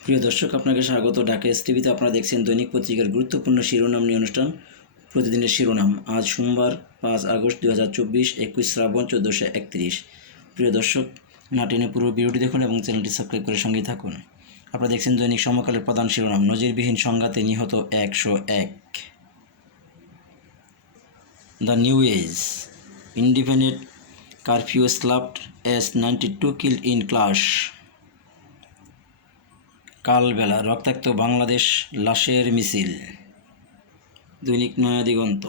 প্রিয় দর্শক, আপনাকে স্বাগত। ডাকে এস টিভিতে আপনারা দেখছেন দৈনিক পত্রিকার গুরুত্বপূর্ণ শিরোনাম নিয়ে অনুষ্ঠান। প্রতিদিনের শিরোনাম, আজ সোমবার, পাঁচ আগস্ট দু হাজার চব্বিশ, একুশ শ্রাবণ, চোদ্দোশো একত্রিশ। প্রিয় দর্শক নাটিনে পুরো ভিডিওটি দেখুন এবং চ্যানেলটি সাবস্ক্রাইব করে সঙ্গেই থাকুন। আপনারা দেখছেন দৈনিক সমকালের প্রধান শিরোনাম, নজিরবিহীন সংঘাতে নিহত একশো এক। The New Age, Independent curfew slapped as ninety two kill in clash Kalbela রক্তাক্ত বাংলাদেশ লাশের মিছিল। দৈনিক নয়া দিগন্ত।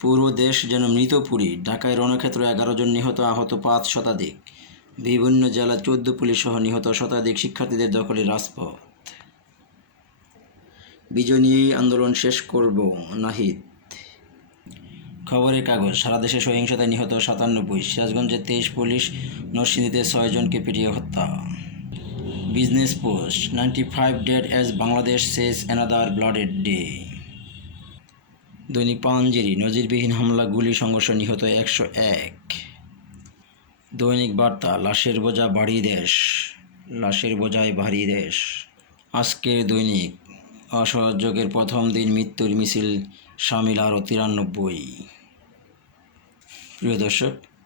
পুরো দেশ যেন মৃতপুরী ঢাকায় রণক্ষেত্র এগারো জন নিহত আহত পাঁচ শতাধিক। বিভিন্ন জেলা চোদ্দ পুলিশ সহ নিহত শতাধিক শিক্ষার্থীদের দখলে রাজপথ। বিজয় নিয়েই আন্দোলন শেষ করব নাহিদ। খবরের কাগজ, সারা দেশে সহিংসতায় নিহত সাতান্নব্বই সিরাজগঞ্জে তেইশ পুলিশ, নরসিংদীতে ছয়জনকে পিটিয়ে হত্যা। Business Post ninety five dead as Bangladesh sees another bloodied day Dainik Panjeri, নজিরবিহীন হামলা, গুলি, সংঘর্ষ নিহত একশো এক। দৈনিক বার্তা, লাশের বোঝা বাড়ি দেশ, লাশের বোঝায় ভারী দেশ। আজকের দৈনিক অসহযোগের প্রথম দিন, মৃত্যুর মিছিল সামিল আরও তিরানব্বই। প্রিয় দর্শক